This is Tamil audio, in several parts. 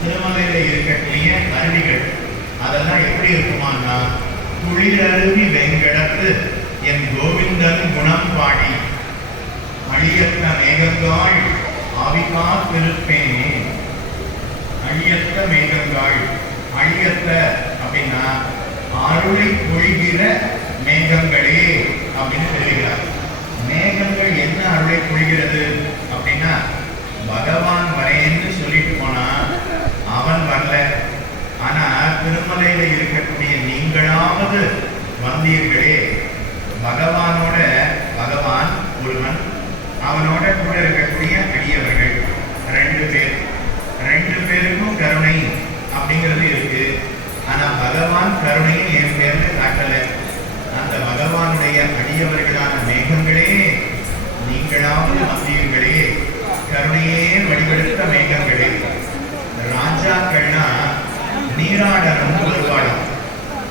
திருமலையில இருக்கக்கூடிய அருவிகள் அதெல்லாம் எப்படி இருக்குமான்னா, குளிரருவி வெங்கடத்து என் கோவிந்தன் குணம் பாடி அழியற்ற மேகங்காள் ஆவிகா திருப்பேனே. அழியற்ற மேகங்காள், அழியற்ற அப்படின்னா அருளை பொழிகிற மேகங்களே அப்படின்னு சொல்லுகிறார். மேகங்கள் என்ன அருளை பொழிகிறது அப்படின்னா, பகவான் வரேன்னு சொல்லிட்டு போனா அவன் வரல. ஆனா திருமலையில இருக்கக்கூடிய நீங்களாவது வந்தீர்களே. பகவானோட, பகவான் ஒருவன், அவனோட கூட இருக்கக்கூடிய அடியவர்கள் 2 பேர். 2 பேருக்கும் கருணை அப்படிங்கிறது இருக்கு. ஆனா பகவான் கருணையை என் பேர்ல காட்டல. அந்த பகவானுடைய அடியவர்களான மேகங்களே, நீங்களாவது வந்தீர்களே, கருணையே வடிவெடுத்த மேகங்களே. ராஜாக்கள்னா நீராடணும் வருவாடம்.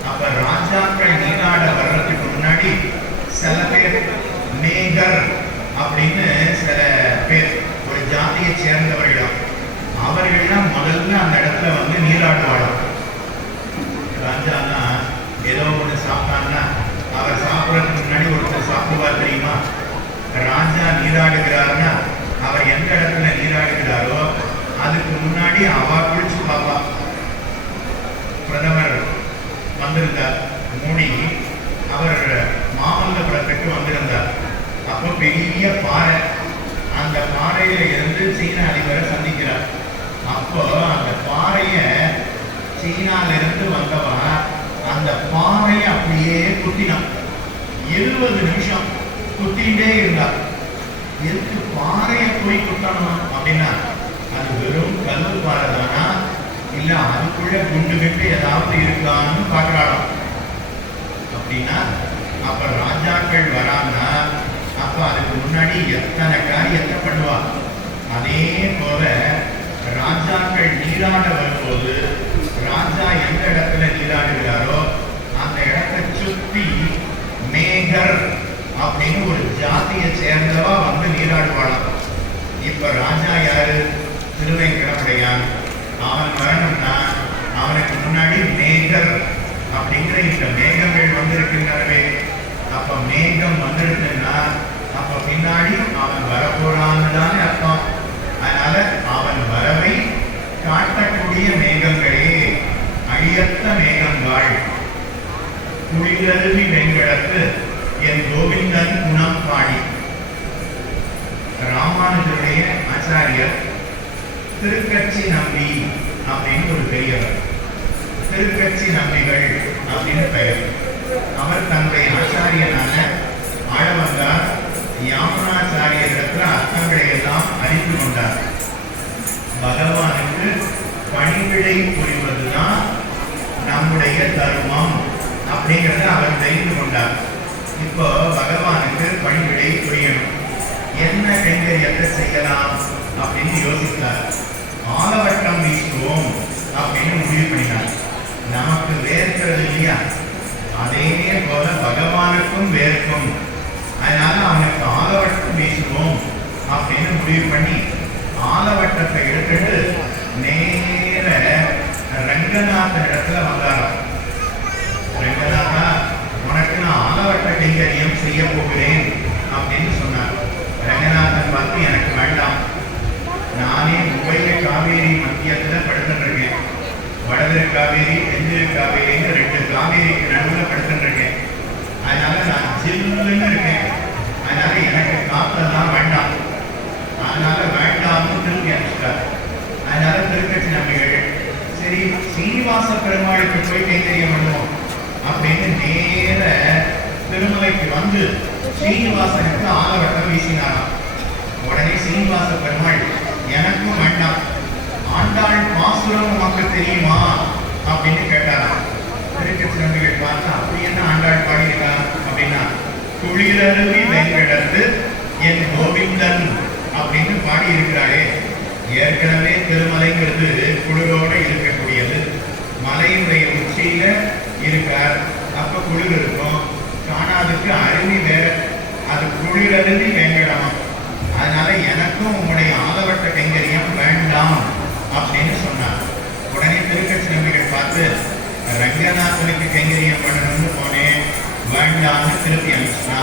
அப்ப ராஜாக்கள் நீராட வர்றதுக்கு முன்னாடி சில பேர் மேகர் அப்படின்னு சில பேர் ஒரு ஜாதியை சேர்ந்தவர்களாம். அவர்கள்லாம் முதல்ல அந்த இடத்துல வந்து நீராடுவாடம். ராஜானா ஏதோ ஒன்று சாப்பிட்டான்னா அவர் சாப்பிட்றதுக்கு முன்னாடி ஒருத்தர் சாப்பிடுவார் தெரியுமா? ராஜா நீராடுகிறார்னா அவர் எந்த இடத்துல நீராடுகிறாரோ அதுக்கு முன்னாடி அவ குளிச்சு பார்ப்பா. பிரதமர் வந்திருந்தார் மோடி, அவர் மாமல்லபுரத்துக்கு வந்திருந்தார். அப்போ பெரிய பாறை, அந்த பாறையில இருந்து சீன அதிபரை சந்திக்கிறார். அப்போ அந்த பாறைய சீனால இருந்து வந்தவன் அந்த பாறையை அப்படியே குத்தினான். 20 நிமிஷம் குத்திட்டே இருந்தார். எதுக்கு பாறையை போய் குத்தணும் அப்படின்னா, அது வெறும் கல்லு பாறை தானா இல்ல அதுக்குள்ள குண்டு விட்டு ஏதாவது இருக்கான்னு பாக்குறாளாம். அப்படின்னா அப்ப ராஜாக்கள் வரான்னா அப்ப அதுக்கு முன்னாடி எத்தனை காரியத்தை பண்ணுவா. அதே போல ராஜாக்கள் நீராட வரும்போது ராஜா எந்த இடத்துல நீராடுகிறாரோ அந்த இடத்தை சுத்தி மேகர் அப்படின்னு ஒரு ஜாதியை சேர்ந்தவா வந்து நீராடுவாளாம். இப்ப ராஜா யாரு? திருவேங்கடமுடையான். அவன் வரணும்னா அவனுக்கு முன்னாடி மேகர் அப்படிங்கிற இந்த மேகங்கள் வந்திருக்கின்றனவே. அப்ப மேகம் வந்துடுதுன்னா அப்ப பின்னாடி அவன் வரப்போறான்னு தானே அர்த்தம். அதனால அவன் வரவை காட்டக்கூடிய மேகங்களே, அழியற்ற மேகங்கள், குளிரருவி வெங்கடத்து என் கோவிந்தன் குணம் பாடி. ராமானுஜருடைய ஆச்சாரியர் திருக்கட்சி நம்பி அப்படின்னு ஒரு பெரியவர். திருக்கட்சி நம்பிகள் அப்படின்னு பெயர். அவர் தன்னுடைய ஆச்சாரியனான ஆழவந்தார் யாமுனாச்சாரியரிடத்துல அர்த்தங்களை எல்லாம் அறிந்து கொண்டார். பகவானுக்கு பணிவிடை புரிவதுதான் நம்முடைய தர்மம் அப்படிங்கிறத அவர் தெரிந்து கொண்டார். இப்போ பகவானுக்கு பணிவிடை புரியணும், என்ன கைங்கரியத்தை செய்யலாம் அப்படின்னு யோசித்தார். ஆலவட்டம் வீசுவோம் அப்படின்னு முடிவு பண்ணினார். நமக்கு வேர்க்கிறது இல்லையா, அதே போல பகவானுக்கும் வேர்க்கும். அதனால அவனுக்கு ஆலவட்டம் வீசுவோம் அப்படின்னு முடிவு பண்ணி ஆலவட்டத்தை எடுத்துட்டு நேர ரங்கநாதன் இடத்துல வந்தாராம். ரங்கநாதா, உனக்கு நான் ஆலவட்ட கைங்கரியம் செய்ய போகிறேன் அப்படின்னு சொன்னார். ரங்கநாதன் பார்த்து, எனக்கு வேண்டாம், நானே உபய காவேரி மத்தியத்துல படுத்துட்டு இருக்கேன். வடதிரு காவேரி தென்திரு காவேரின்னு 2 காவேரிக்கு நடுவில் படுத்துட்டு இருக்கேன். அதனால நான் ஜில்லுன்னு இருக்கேன். அதனால எனக்கு காத்தெல்லாம் வேண்டாம், அதனால வேண்டாம்னு திருப்பி அனுப்பிச்சிட்டார். அதனால திருக்கட்சி நம்பிகள் சரி சீனிவாச பெருமாளுக்கு போய் கைங்கரியம் பண்ணுவோம் அப்படின்னு நேர திருமலைக்கு வந்து சீனிவாசனுக்கு ஆலவட்டம் வீசினாராம். உடனே சீனிவாச பெருமாள், எனக்கும் வேண்டாம், ஆண்டாள் பாசுரம் உனக்கு தெரியுமா அப்படின்னு கேட்டாராம். திருக்கட்சி நம்பிகள் பார்த்தா, அப்படி என்ன ஆண்டாள் பாடியிருக்கா அப்படின்னா, குளிரருவி வெங்கடத்து என் கோவிந்தன் அப்படின்னு பாடி இருக்கிறாரே. ஏற்கனவே திருமலைங்கிறது குளிரோடு இருக்கக்கூடியது. மலையினுடைய உச்சியில இருக்கார், அப்ப குளிர் இருக்கும். காணாதுக்கு அருவி வேற, அது குளிரருவி வெங்கடமா. அதனால எனக்கும் உங்களுடைய ஆலவட்ட கைங்கரியம் வேண்டாம் அப்படின்னு சொன்னார். ஜெகநாதனுக்கு கைங்கரியம் பண்ணணும்னு போனேன், வேண்டாம்னு திருப்பி அனுப்பிச்சினா.